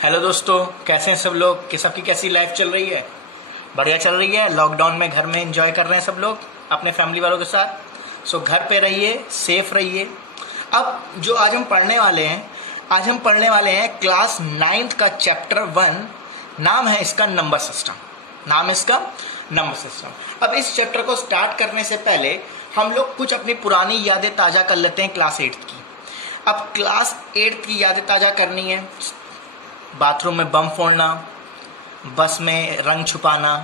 Hello दोस्तों, कैसे हैं सब लोग? कि सबकी कैसी लाइफ चल रही है? बढ़िया चल रही है। लॉकडाउन में घर में एंजॉय कर रहे हैं सब लोग अपने फैमिली वालों के साथ। सो घर पे रहिए, सेफ रहिए। अब जो आज हम पढ़ने वाले हैं, आज हम पढ़ने वाले हैं क्लास 9th का चैप्टर 1। नाम है इसका नंबर सिस्टम। नाम है इसका नंबर सिस्टम। अब इस चैप्टर को स्टार्ट करने से पहले हम लोग कुछ अपनी पुरानी यादें ताज़ा कर लेते हैं क्लास 8th की। अब क्लास 8th की यादें ताज़ा करनी है। बाथरूम में बम फोड़ना, बस में रंग छुपाना,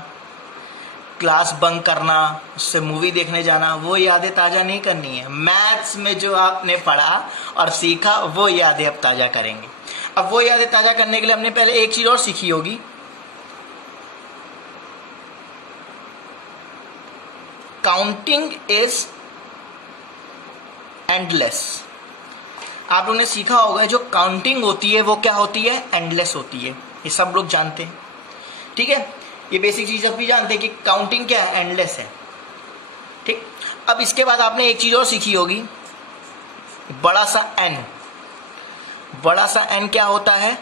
क्लास बंक करना, उससे मूवी देखने जाना, वो यादें ताज़ा नहीं करनी है। मैथ्स में जो आपने पढ़ा और सीखा वो यादें अब ताज़ा करेंगे। अब वो यादें ताज़ा करने के लिए हमने पहले एक चीज़ और सीखी होगी। Counting is endless. आप लोगों ने सीखा होगा जो काउंटिंग होती है वो क्या होती है? एंडलेस होती है। ये सब लोग जानते हैं, ठीक है। ये बेसिक चीज़ सब भी जानते हैं कि काउंटिंग क्या है? एंडलेस है, ठीक। अब इसके बाद आपने एक चीज़ और सीखी होगी, बड़ा सा एन। बड़ा सा एन क्या होता है?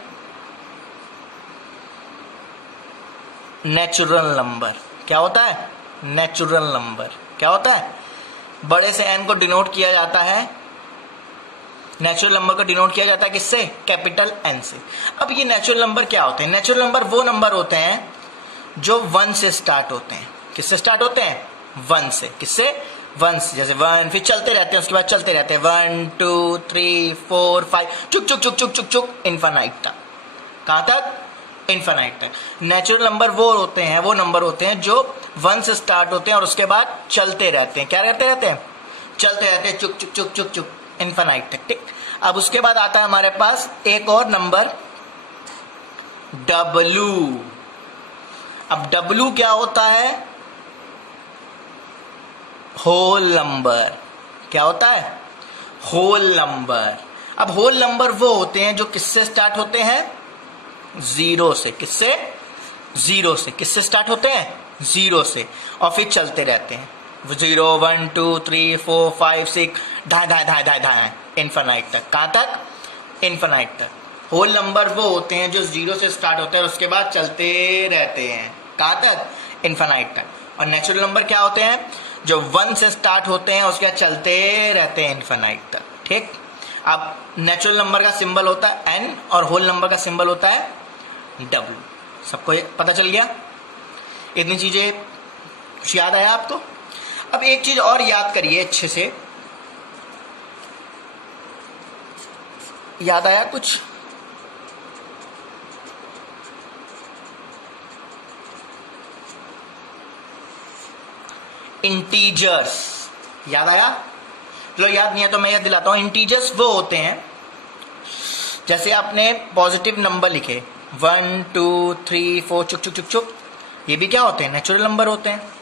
Natural number. क्या होता है? Natural number. क्या होता है? बड़े से एन को डिनोट किया जाता है, नेचुरल नंबर को डिनोट किया जाता है किससे? कैपिटल एन से। अब ये नेचुरल नंबर क्या होते हैं? नेचुरल नंबर वो नंबर होते हैं जो 1 से स्टार्ट होते हैं। किससे स्टार्ट होते हैं? 1 से। किससे? 1 से। जैसे 1, फिर चलते रहते हैं, उसके बाद चलते रहते हैं 1 2 3 4 5, चुक चुक चुक चुक चुक चुक इन्फानाइट तक। कहाँ तक? इन्फानाइट तक। नेचुरल नंबर वो होते हैं, वो नंबर होते हैं जो 1 से स्टार्ट होते हैं और उसके बाद चलते रहते हैं। क्या करते रहते हैं? चलते रहते हैं, चुक चुक चुक चुक चुक इन्फानाइट तक, ठीक। अब उसके बाद आता है हमारे पास एक और नंबर W। अब W क्या होता है? Whole number. क्या होता है? Whole number. अब होल नंबर वो होते हैं जो किससे स्टार्ट होते हैं? 0 से। किससे? 0 से। किससे स्टार्ट होते हैं? 0 से, और फिर चलते रहते हैं 0 1 2 3 4 5 6 ढाई ढाई ढाई ढाई ढाई इन्फानाइट तक। कहाँ तक? इन्फानाइट तक। होल नंबर वो होते हैं जो 0 से स्टार्ट होते हैं और उसके बाद चलते रहते हैं। कहाँ तक? इन्फानाइट तक। और नेचुरल नंबर क्या होते हैं? जो 1 से स्टार्ट होते हैं उसके बाद चलते रहते हैं इन्फानाइट तक, ठीक। अब नेचुरल नंबर का सिंबल होता है n और होल नंबर का सिंबल होता है W। सबको पता चल गया? इतनी चीजें याद आया आपको? अब एक चीज और याद करिए अच्छे से। याद आया कुछ? इंटीजर्स। याद आया? चलो याद नहीं है तो मैं याद दिलाता हूं। इंटीजर्स वो होते हैं, जैसे आपने पॉजिटिव नंबर लिखे 1 2 3 4 चुक चुक चुक चुक, ये भी क्या होते हैं? नेचुरल नंबर होते हैं।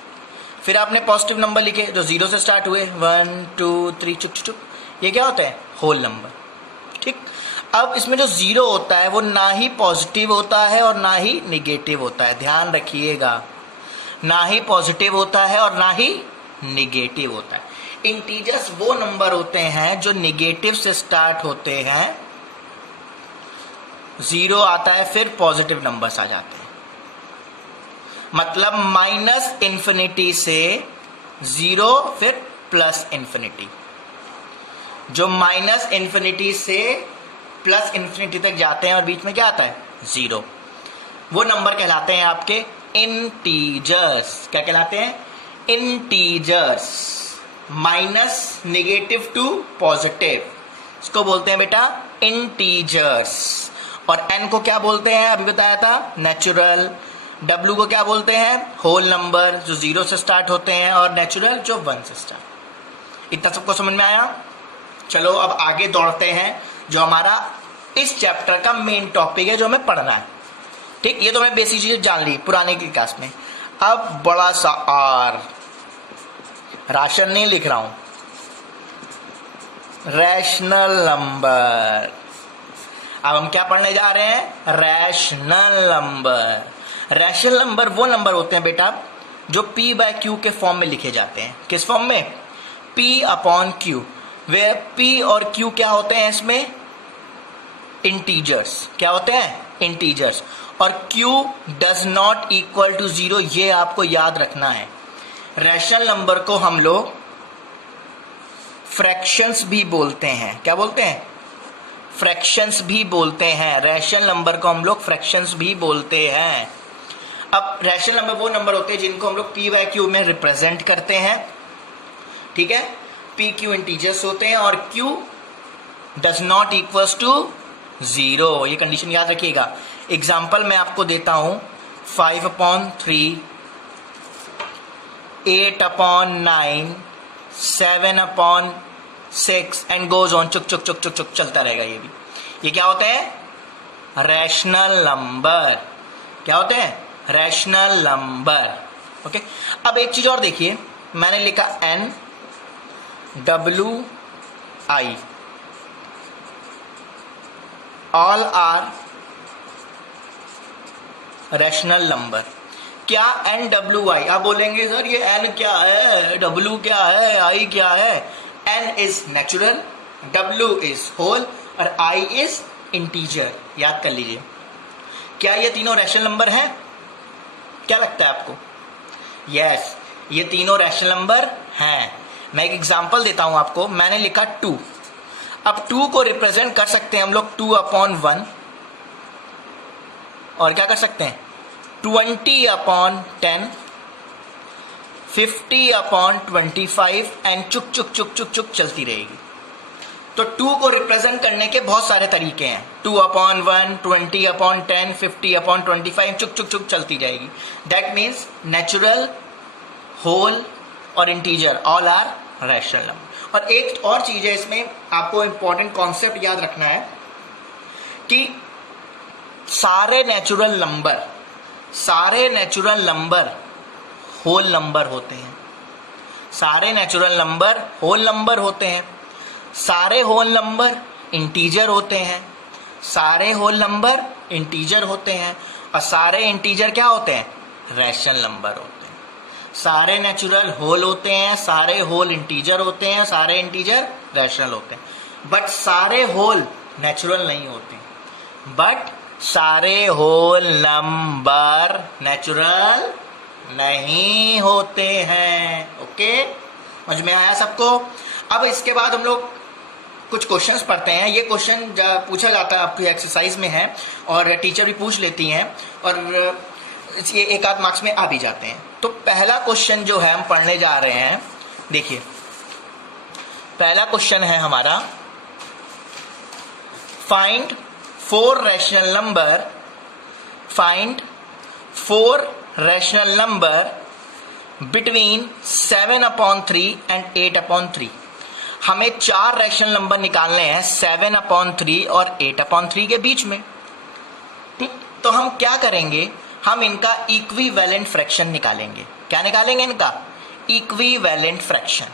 फिर आपने पॉजिटिव नंबर लिखे जो 0 से स्टार्ट हुए 1 2 3 चुक चुक चुक, ये क्या होते हैं? होल नंबर, ठीक। अब इसमें जो 0 होता है वो ना ही पॉजिटिव होता है और ना ही निगेटिव होता है। ध्यान रखिएगा, ना ही पॉजिटिव होता है और ना ही निगेटिव होता है। इंटीजर्स वो नंबर होते हैं जो निगेटिव से स्टार्ट होते हैं, 0 आता है फिर पॉजिटिव नंबर्स आ जाते हैं। मतलब माइनस इन्फिनिटी से 0 फिर प्लस इन्फिनिटी। जो माइनस इन्फिनिटी से प्लस इन्फिनिटी तक जाते हैं और बीच में क्या आता है? 0। वो नंबर कहलाते हैं आपके इंटीजर्स। क्या कहलाते हैं? Integers. Minus negative to positive, इसको बोलते हैं बेटा इंटीजर्स। और n को क्या बोलते हैं? अभी बताया था, नेचुरल। W को क्या बोलते हैं? होल नंबर, जो 0 से स्टार्ट होते हैं, और नेचुरल जो 1 से स्टार्ट। इतना सबको समझ में आया? चलो अब आगे दौड़ते हैं, जो हमारा इस चैप्टर का मेन टॉपिक है जो हमें पढ़ना है, ठीक। ये तो मैं बेसिक चीजें जान ली पुराने की क्लास में। अब बड़ा सा R, राशन नहीं लिख रहा हूं, रैशनल नंबर। अब हम क्या पढ़ने जा रहे हैं? Rational number. रैशनल नंबर वो नंबर होते हैं बेटा जो P/Q के फॉर्म में लिखे जाते हैं। किस फॉर्म में? P/Q। वे P और Q क्या होते हैं इसमें? इंटीजर्स, क्या होते हैं? इंटीजर्स। और q does not equal to 0, ये आपको याद रखना है। रैशनल नंबर को हम लोग फ्रैक्शंस भी बोलते हैं। क्या बोलते हैं? फ्रैक्शंस भी बोलते हैं। रैशनल नंबर को हम लोग फ्रैक्शंस भी बोलते हैं। अब रैशनल नंबर वो नंबर होते हैं जिनको हम लोग p बाय q में रिप्रेजेंट करते हैं, ठीक है? p q इंटीजर्स होते हैं और q does not equals to 0, ये कंडीशन याद रखिएगा। एग्जाम्पल मैं आपको देता हूं, 5/3, 8/9, 7/6 एंड गोज ऑन, चुक चुक चुक चुक चुक चलता रहेगा। ये क्या होते हैं? Rational number. क्या होते हैं? Rational number. ओके, अब एक चीज और देखिए, मैंने लिखा n w i, all are rational number. क्या n w i? आप बोलेंगे सर ये n क्या है, w क्या है, i क्या है? n is natural, w is whole और i इज इंटीजर। याद कर लीजिए। क्या ये तीनों रैशनल नंबर हैं? क्या लगता है आपको? यस, ये तीनों रैशनल नंबर हैं। मैं एक एग्जांपल देता हूं आपको। मैंने लिखा 2। अब 2 को रिप्रेजेंट कर सकते हैं हम लोग 2/1, और क्या कर सकते हैं? 20/10, 50/25 एंड चुक चुक चुक चुक चुक चलती रहेगी। तो 2 को रिप्रेजेंट करने के बहुत सारे तरीके हैं। 2/1, 20/10, 50/25 चुक चुक चुक चलती जाएगी। दैट मीन्स नेचुरल, होल और integer all are rational number. और एक और चीज है इसमें, आपको इंपॉर्टेंट कॉन्सेप्ट याद रखना है कि सारे नेचुरल नंबर होल नंबर होते हैं। सारे नेचुरल नंबर होल नंबर होते हैं। सारे होल नंबर इंटीजर होते हैं। सारे होल नंबर इंटीजर होते हैं और सारे इंटीजर क्या होते हैं? रैशनल नंबर होते हैं। सारे नेचुरल होल होते हैं, सारे होल इंटीजर होते हैं, सारे इंटीजर रैशनल होते हैं। बट सारे होल नेचुरल नहीं होते। बट सारे होल नंबर नेचुरल नहीं होते हैं। ओके, समझ में आया सबको? अब इसके बाद हम लोग कुछ क्वेश्चंस पढ़ते हैं। ये क्वेश्चन पूछा जाता है आपकी एक्सरसाइज में है और टीचर भी पूछ लेती हैं और ये एक आध मार्क्स में आ भी जाते हैं। तो पहला क्वेश्चन जो है हम पढ़ने जा रहे हैं, देखिए पहला क्वेश्चन है हमारा, find 4 rational number, find 4 rational number between 7/3 and 8/3। हमें 4 रैशनल नंबर निकालने हैं 7/3 और 8/3 के बीच में। ठीक, तो हम क्या करेंगे? हम इनका इक्विवेलेंट फ्रैक्शन निकालेंगे। क्या निकालेंगे? इनका इक्विवेलेंट फ्रैक्शन।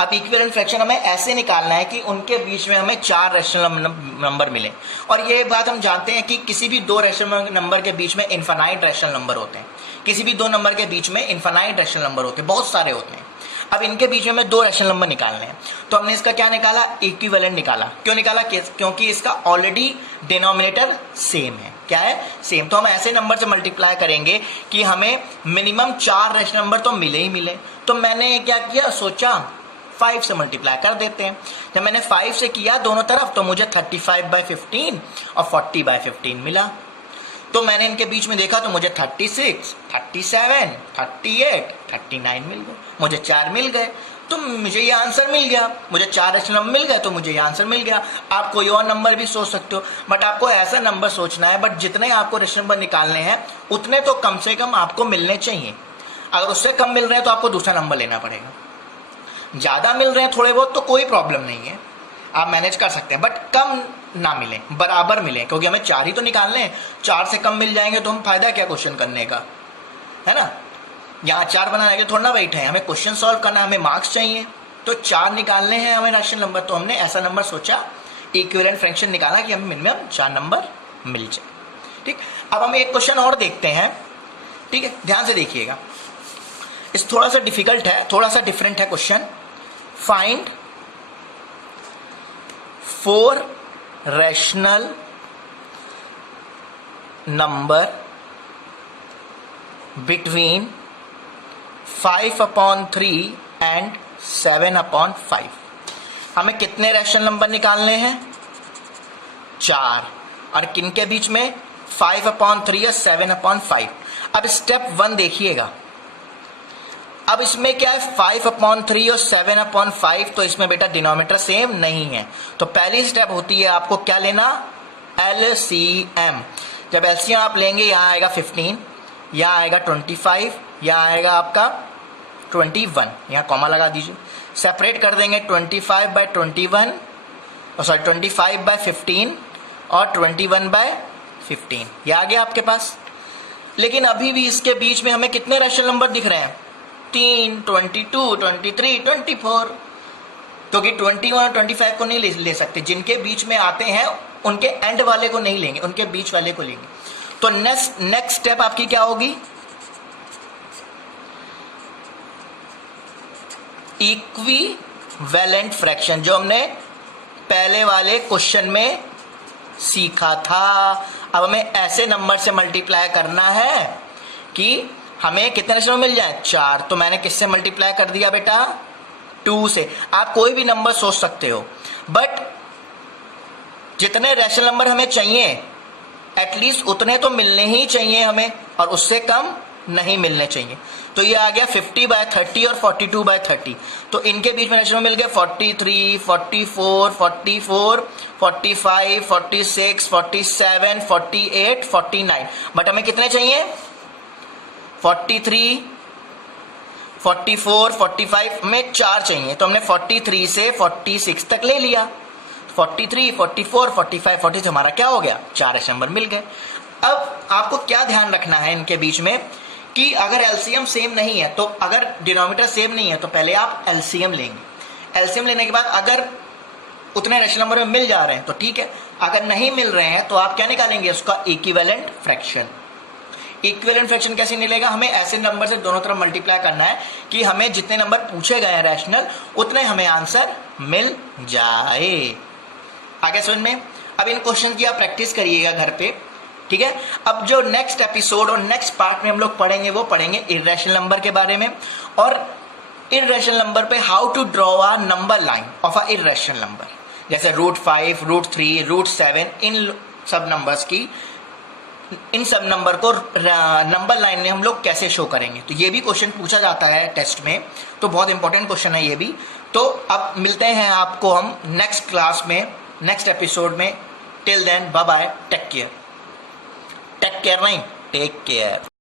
अब इक्विवेलेंट फ्रैक्शन हमें ऐसे निकालना है कि उनके बीच में हमें 4 रैशनल नंबर मिले। और ये बात हम जानते हैं कि किसी भी 2 रैशनल नंबर के बीच में इनफाइनाइट रैशनल नंबर होते हैं। किसी भी 2 नंबर के बीच में इनफाइनाइट रैशनल नंबर होते हैं, बहुत सारे होते हैं। अब इनके बीच में 2 रैशनल नंबर निकालने हैं, तो हमने इसका क्या निकाला? इक्विवेलेंट निकाला। क्यों निकाला? क्योंकि इसका ऑलरेडी डिनोमिनेटर सेम है। क्या है? सेम। तो हम ऐसे नंबर से मल्टीप्लाई करेंगे कि हमें मिनिमम 4 रैशनल नंबर तो मिले ही मिले। तो मैंने क्या किया? सोचा 5 से मल्टीप्लाई कर देते हैं। जब मैंने 5 से किया दोनों तरफ तो मुझे 35/15 और 40/15 मिला। तो मैंने इनके बीच में देखा तो मुझे 36, 37, 38, 39 मिल गए। मुझे 4 मिल गए तो मुझे ये आंसर मिल गया। मुझे 4 रैशनल नंबर मिल गए तो मुझे ये आंसर मिल गया। आप कोई और नंबर भी सोच सकते हो, बट आपको ऐसा नंबर सोचना है, बट जितने आपको रैशनल नंबर निकालने हैं उतने तो कम से कम आपको मिलने चाहिए। अगर उससे कम मिल रहे हैं तो आपको दूसरा नंबर लेना पड़ेगा। ज़्यादा मिल रहे हैं थोड़े बहुत तो कोई प्रॉब्लम नहीं है, आप मैनेज कर सकते हैं, बट कम ना मिले, बराबर मिले, क्योंकि हमें 4 ही तो निकालने हैं। 4 से कम मिल जाएंगे तो हम फायदा क्या क्वेश्चन करने का, है ना? यहाँ 4 बनाने के थोड़ा ना बैठे हैं, हमें क्वेश्चन सॉल्व करना है, हमें मार्क्स चाहिए। तो 4 निकालने हैं हमें रैशनल नंबर, तो हमने ऐसा नंबर सोचा, इक्विवेलेंट फ्रैक्शन निकाला कि हमें मिनिमम 4 नंबर मिल जाए। ठीक, अब हम एक क्वेश्चन और देखते हैं। ठीक है, ध्यान से देखिएगा, इस थोड़ा सा डिफिकल्ट है, थोड़ा सा डिफरेंट है question. Find 4 rational number between 5/3 and 7/5। हमें कितने रैशनल नंबर निकालने हैं? 4। और किन के बीच में? 5/3 और 7/5। अब स्टेप 1 देखिएगा। अब इसमें क्या है? 5/3 और 7/5, तो इसमें बेटा डिनोमिनेटर सेम नहीं है। तो पहली स्टेप होती है आपको क्या लेना? LCM। जब LCM आप लेंगे, यहां आएगा 15, यहां आएगा 25, यहां आएगा आपका 21। यहां कॉमा लगा दीजिए। सेपरेट कर देंगे 25/21, सॉरी 25/15 और 21/15। ये आ गया आपके पास। लेकिन अभी भी इसके बीच में हमें कितने रैशनल नंबर दिख रहे हैं? 3, 22, 23, 24। क्योंकि 21 और 25 को नहीं ले सकते। जिनके बीच में आते हैं उनके एंड वाले को नहीं लेंगे, उनके बीच वाले को लेंगे। तो नेक्स्ट स्टेप आपकी क्या होगी? इक्विवेलेंट फ्रैक्शन, जो हमने पहले वाले क्वेश्चन में सीखा था। अब हमें ऐसे नंबर से मल्टीप्लाई करना है कि हमें कितने रैशनल मिल जाए? 4। तो मैंने किससे मल्टीप्लाई कर दिया बेटा? 2 से। आप कोई भी नंबर सोच सकते हो, बट जितने रैशनल नंबर हमें चाहिए एटलीस्ट उतने तो मिलने ही चाहिए हमें, और उससे कम नहीं मिलने चाहिए। तो ये आ गया 50/30 और 42/30। तो इनके बीच में रैशनल मिल गए 43, 44, 44, 45, 46, 47, 48, 49। बट हमें कितने चाहिए? 43, 44, 45 में 4 चाहिए। तो हमने 43 से 46 तक ले लिया। 43, 44, 45, 46 हमारा क्या हो गया? 4 रैशनल नंबर मिल गए। अब आपको क्या ध्यान रखना है इनके बीच में कि अगर एलसीएम सेम नहीं है, तो अगर डिनोमिनेटर सेम नहीं है तो पहले आप एलसीएम लेंगे। एलसीएम लेने के बाद अगर उतने रैशनल नंबर में मिल जा रहे हैं तो ठीक है, अगर नहीं मिल रहे हैं तो आप क्या निकालेंगे? उसका इक्विवेलेंट फ्रैक्शन। इक्विवेलेंट फ्रैक्शन कैसे मिलेगा? हमें ऐसे नंबर से दोनों तरफ मल्टीप्लाई करना है कि हमें जितने नंबर पूछे गए हैं रैशनल, उतने हमें आंसर मिल जाए। आगे समझ में? अब इन क्वेश्चन की आप प्रैक्टिस करिएगा घर पे, ठीक है। अब जो नेक्स्ट एपिसोड और नेक्स्ट पार्ट में हम लोग पढ़ेंगे वो पढ़ेंगे इर्रेशनल नंबर के बारे में, और इर्रेशनल नंबर पे how to draw a number line of a irrational number, जैसे √5, √3, √7, इन सब नंबर्स की, इन सब नंबर को नंबर लाइन में हम लोग कैसे शो करेंगे। तो ये भी क्वेश्चन पूछा जाता है टेस्ट में, तो बहुत इंपॉर्टेंट क्वेश्चन है ये भी। तो अब मिलते हैं आपको हम नेक्स्ट क्लास में, नेक्स्ट एपिसोड में। Till then bye bye, take care. Take care नहीं, टेक केयर।